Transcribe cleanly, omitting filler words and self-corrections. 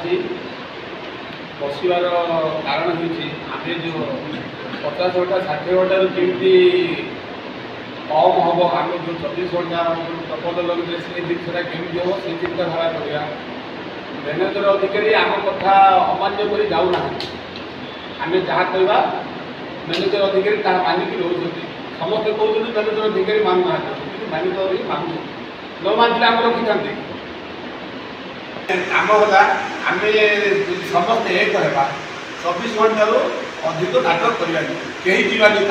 आज बसवार कारण होती आम जो 50 घंटा 60 घंटा केमती कम हम आम जो 24 घंटा प्रपोजल लगे से जिनसा केमी हम से चिंताधारा करवा मैनेजर अधिकारी आम कथा अमान्य कर जाऊना आम जहाँ कहवा मैनेजर अधिकारी मानिक रोचे समस्ते कहते मैनेजर अधिकारी मानुना मैनेजर अधिकारी मानु न मानते आम रखी था काम है आम समस्ते एक है 24 घंटा अधिक नाटक करवा कहीं जीवानी